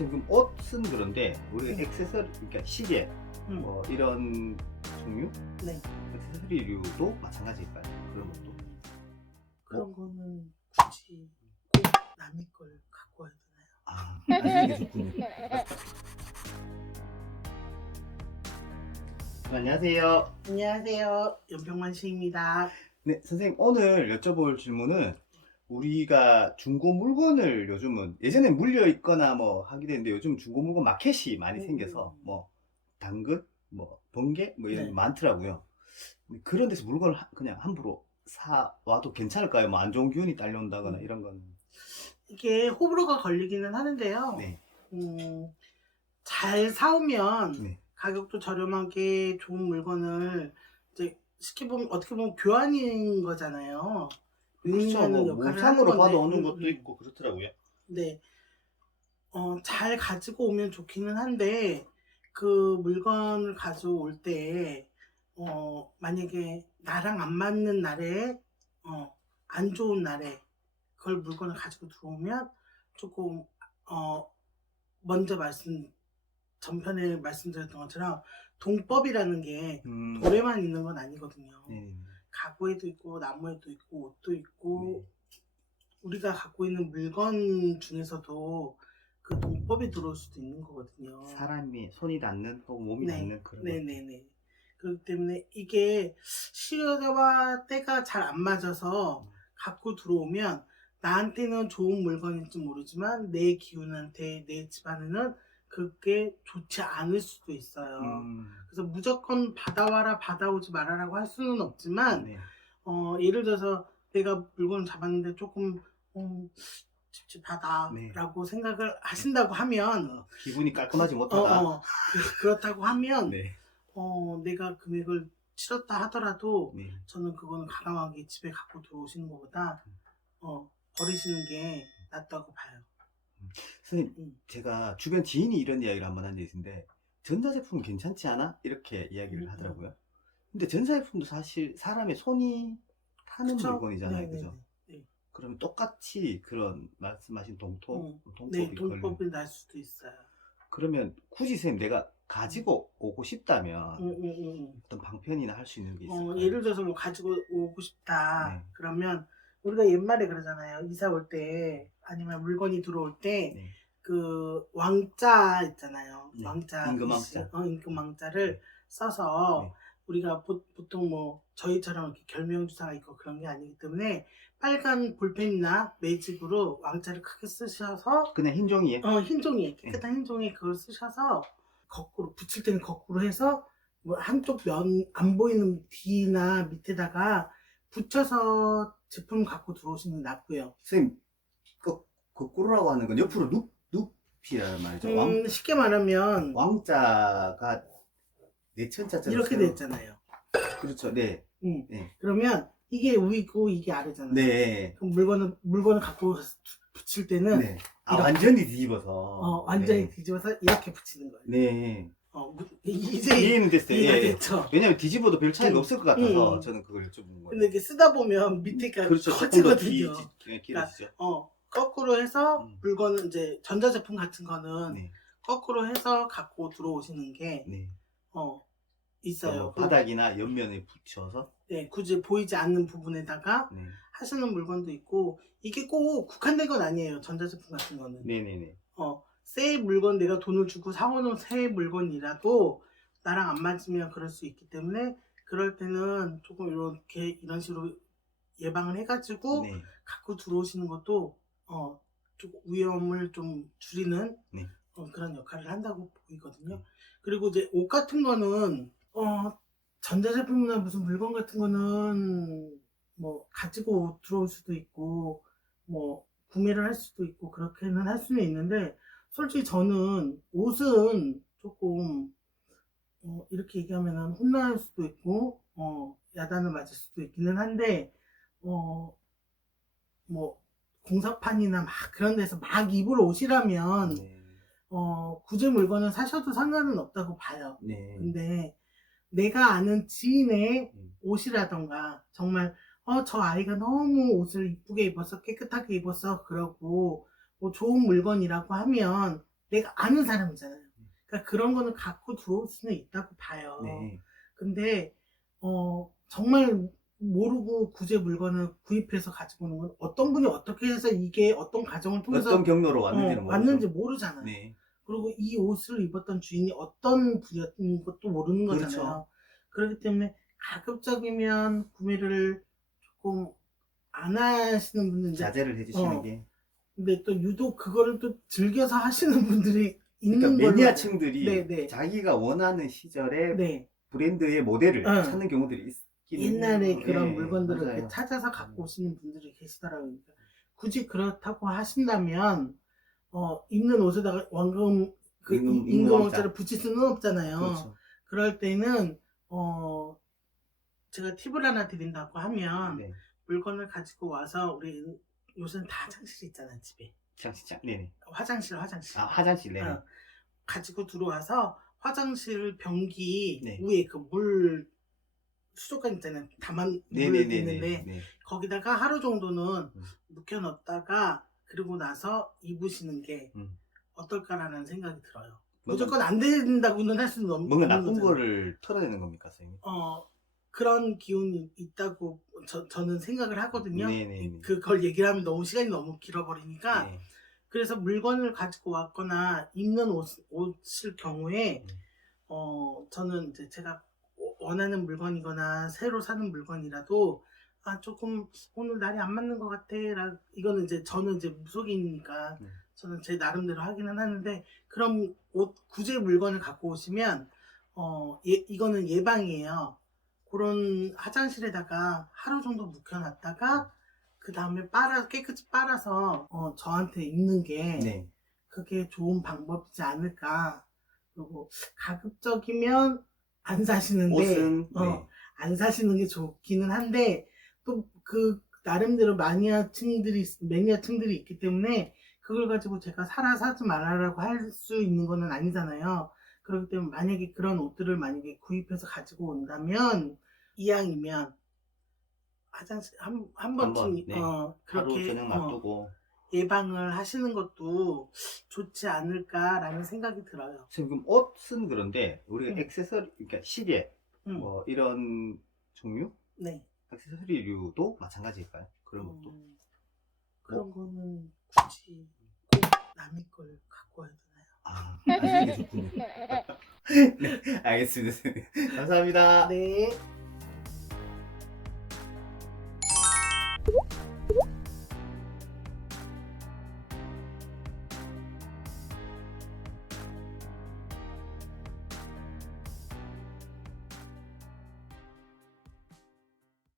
지금 옷은 그런데 우리가 네. 액세서리, 그러니까 시계, 뭐 이런 종류 네. 액세서리류도 마찬가지일까요? 그런 것도. 그런 거는 굳이 꼭 남의 걸 갖고 와야 되나요? 아, 아시는 게 좋군요. 안녕하세요. 안녕하세요. 연평만 씨입니다. 네, 선생님, 오늘 여쭤볼 질문은 우리가 중고 물건을 요즘은 예전에 물려 있거나 뭐 하게 되는데 요즘 중고 물건 마켓이 많이 생겨서 뭐 당근, 뭐 번개, 뭐 이런 게 네. 많더라고요. 근데 그런 데서 물건을 그냥 함부로 사 와도 괜찮을까요? 뭐 안 좋은 기운이 딸려온다거나 이런 건. 이게 호불호가 걸리기는 하는데요. 네. 잘 사오면 네. 가격도 저렴하게 좋은 물건을 이제 쉽게 보면 어떻게 보면 교환인 거잖아요. 그렇죠. 의미하는 뭐 역할을 하는 무상으로 건데. 받아오는 것도 있고 그렇더라고요. 네. 잘 가지고 오면 좋기는 한데 그 물건을 가져올 때 만약에 나랑 안 맞는 날에 안 좋은 날에 그걸 물건을 가지고 들어오면 조금 먼저 전편에 말씀드렸던 것처럼 동법이라는 게 돌에만 있는 건 아니거든요. 네. 가구에도 있고 나무에도 있고 옷도 있고 네. 우리가 갖고 있는 물건 중에서도 그 동법이 들어올 수도 있는 거거든요. 사람이 손이 닿는 혹은 몸이 닿는 그런 것. 네네네. 그렇기 때문에 이게 시기와 때가 잘 안 맞아서 갖고 들어오면 나한테는 좋은 물건일지 모르지만 내 기운한테 내 집안에는 그게 좋지 않을 수도 있어요. 그래서 무조건 받아와라 받아오지 말아라고 할 수는 없지만 네. 예를 들어서 내가 물건을 잡았는데 조금 찝찝하다 네. 라고 생각을 하신다고 하면 기분이 깔끔하지 못하다. 그렇다고 하면 네. 내가 금액을 치렀다 하더라도 네. 저는 그거는 과감하게 집에 갖고 들어오시는 것보다 버리시는 게 낫다고 봐요. 선생님, 제가 주변 지인이 이런 이야기를 한번 한 적이 있는데 전자제품 괜찮지 않아? 이렇게 이야기를 하더라고요. 근데 전자제품도 사실 사람의 손이 타는 그쵸? 물건이잖아요. 네네네. 그죠? 네. 그러면 똑같이 그런 말씀하신 동법이 네, 걸리면 동법이 날 수도 있어요. 그러면 굳이 선생님 내가 가지고 오고 싶다면 어떤 방편이나 할 수 있는 게 있을까요? 예를 들어서 뭐 가지고 오고 싶다. 네. 그러면 우리가 옛말에 그러잖아요. 이사 올 때 아니면 물건이 들어올 때 네. 그 왕자 있잖아요. 네. 왕자 임금왕자. 임금 왕자를 써서 네. 우리가 보통 뭐 저희처럼 이렇게 결명주사가 있고 그런 게 아니기 때문에 빨간 볼펜이나 매직으로 왕자를 크게 쓰셔서 그냥 흰 종이에? 흰 종이에 깨끗한 흰 종이에 그걸 쓰셔서 거꾸로 붙일 때는 거꾸로 해서 뭐 한쪽 면 안 보이는 뒤나 밑에다가 붙여서 제품 갖고 들어오시는 게 낫고요. 선생님, 거꾸로라고 하는 건 옆으로 눕히란 말이죠. 쉽게 말하면 왕자가 내천자처럼 이렇게 세워. 됐잖아요. 그렇죠. 네. 네. 그러면 이게 위고 이게 아래잖아요. 네. 그럼 물건을 갖고 붙일 때는 네. 이렇게. 완전히 뒤집어서. 완전히 네. 뒤집어서 이렇게 붙이는 거예요. 네. 이제 이해는 됐어요. 이해가 예. 됐죠. 왜냐면 뒤집어도 별 차이가 없을 것 같아서 저는 그걸 여쭤본 근데 거예요. 이렇게 쓰다 보면 밑에가 그렇죠. 조금 더 커지거든요. 길어지죠. 거꾸로 해서 물건은 이제 전자제품 같은 거는 네. 거꾸로 해서 갖고 들어오시는 게 네. 있어요. 뭐 바닥이나 옆면에 붙여서. 네, 굳이 보이지 않는 부분에다가 네. 하시는 물건도 있고 이게 꼭 국한된 건 아니에요. 전자제품 같은 거는. 네네네. 새 물건 내가 돈을 주고 사오는 새 물건이라도 나랑 안 맞으면 그럴 수 있기 때문에 그럴 때는 조금 이렇게 이런 식으로 예방을 해가지고 네. 갖고 들어오시는 것도 좀 위험을 좀 줄이는 네. 그런 역할을 한다고 보이거든요. 그리고 이제 옷 같은 거는 전자제품이나 무슨 물건 같은 거는 뭐 가지고 들어올 수도 있고 뭐 구매를 할 수도 있고 그렇게는 할 수는 있는데 솔직히 저는 옷은 조금 이렇게 얘기하면 혼날 수도 있고 야단을 맞을 수도 있기는 한데 뭐 공사판이나 막 그런 데서 막 입을 옷이라면 네. 굳이 물건을 사셔도 상관은 없다고 봐요. 네. 근데 내가 아는 지인의 옷이라던가 정말 저 아이가 너무 옷을 이쁘게 입었어 깨끗하게 입었어 그러고 뭐 좋은 물건이라고 하면 내가 아는 사람이잖아요. 그러니까 그런 거는 갖고 들어올 수는 있다고 봐요. 네. 근데 정말 모르고 구제 물건을 구입해서 가지고 오는 건 어떤 분이 어떻게 해서 이게 어떤 과정을 통해서 어떤 경로로 왔는지는 모르죠. 왔는지 모르잖아요. 네. 그리고 이 옷을 입었던 주인이 어떤 분이었는 것도 모르는 그렇죠. 거잖아요. 그렇기 때문에 가급적이면 구매를 조금 안 하시는 분들, 자제를 해주시는 어. 게. 근데 또 유독 그거를 또 즐겨서 하시는 분들이 있는 그러니까 걸로 매니아층들이 알아요. 네, 네. 자기가 원하는 시절에 네. 브랜드의 모델을 응. 찾는 경우들이 있기는 옛날에 해요. 그런 예, 물건들을 맞아요. 이렇게 찾아서 갖고 오시는 분들이 계시더라고요. 그러니까 굳이 그렇다고 하신다면 입는 옷에다가 원금 임금원자를 붙일 수는 없잖아요. 그렇죠. 그럴 때는 제가 팁을 하나 드린다고 하면 네. 물건을 가지고 와서 우리 요새는 다 화장실 있잖아요, 집에. 장시장, 네네. 화장실. 아, 화장실, 네네. 가지고 들어와서 화장실 변기 네. 위에 그 물 수족관 있잖아요. 다만 물 네네네네. 있는데 네. 거기다가 하루 정도는 묵혀 넣었다가 그리고 나서 입으시는 게 어떨까라는 생각이 들어요. 무조건 안 된다고는 할 수는 없는 뭔가 나쁜 거잖아요. 거를 털어내는 겁니까, 선생님? 그런 기운이 있다고 저는 생각을 하거든요. 네네네. 그걸 얘기를 하면 너무 시간이 너무 길어버리니까. 네. 그래서 물건을 가지고 왔거나 입는 옷일 경우에 저는 이제 제가 원하는 물건이거나 새로 사는 물건이라도 조금 오늘 날이 안 맞는 것 같아. 이거는 이제 저는 이제 무속인이니까 저는 제 나름대로 하기는 하는데, 그럼 옷 구제 물건을 갖고 오시면 이거는 예방이에요. 그런 화장실에다가 하루 정도 묵혀놨다가 그 다음에 깨끗이 빨아서 저한테 입는 게 네. 그게 좋은 방법이지 않을까. 그리고 가급적이면 안 사시는데 옷은 네. 안 사시는 게 좋기는 한데, 또 그 나름대로 매니아층들이 있기 때문에 그걸 가지고 제가 사지 말아라고 할 수 있는 거는 아니잖아요. 그렇기 때문에 만약에 그런 옷들을 만약에 구입해서 가지고 온다면 이왕이면 화장실 한 번쯤 네. 하루 그렇게 저녁 놔두고 예방을 하시는 것도 좋지 않을까라는 생각이 들어요. 지금 옷은 그런데 우리가 액세서리, 그러니까 시계 뭐 이런 종류? 네. 액세서리류도 마찬가지일까요? 그런 것도? 그런 거는 굳이 꼭 남의 걸 갖고 와야 되나요? 아, 아시는 게 좋군요. 네, 알겠습니다. 감사합니다. 네.